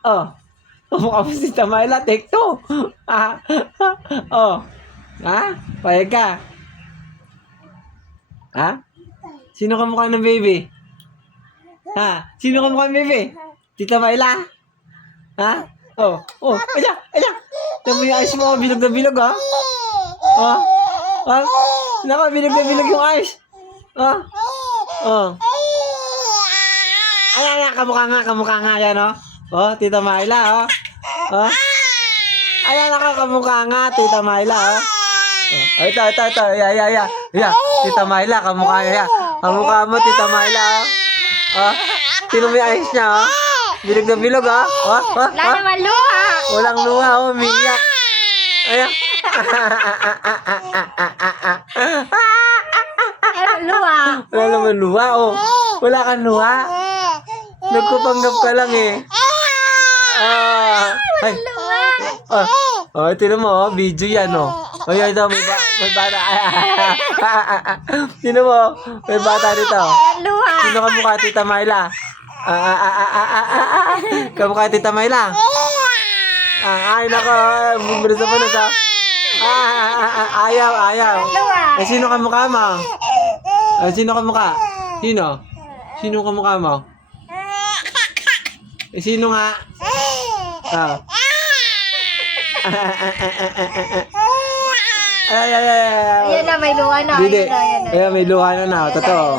Oh. Kamukha mo si Tamayla, take two. Ah. Oh. Ha? Payag ka. Ha? Sino kamukha ng baby? Ha? Sino kamukha ng baby? Tita Mayla? Ha? Oh. Oh. Ayan. Ayan. Ito mo yung eyes mo. Bilog na bilog, ha? Oh. Oh. Naka, bilog na bilog yung eyes. Oh. Oh. Ayan, ayan. Kamukha nga. Yan, oh. Oh, Tita Mayla, oh. Oh. Ayan, kamukha nga, Tita Mayla, oh. Oh. Ito. Yeah. Tita Mayla, kamukha niya. Kamukha mo, Tita Mayla, oh. Oh. Sino may eyes niya, oh. Bilog na bilog, oh. Oh. Wala naman luha. Walang luha, oh. Umiiyak. Ayan. Pero luha. Wala naman luha, oh. Wala kang luha. Nagkupanggap ka lang, eh. Ay. Luha. Oh, tinan mo, oh. Video yan, oh. Oh, yan, ito. May bata. Tinan mo, may bata dito. Luha. Sino kamukha, Tita Mayla? Kamukha, Tita Mayla? Ay, nako. Bumbilis ako na sa... Ayaw. Luha. Eh, sino kamukha mo? Sino kamukha? Sino? Sino kamukha mo? Eh, sino nga? Ay. Ayan na, may luha na. Hindi. Ayan na. Ayan, may luha na. Totoo.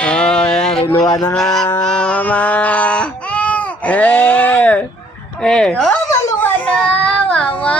Oh, ayan, may luha na nga, mama. Oh, maluha na, mama.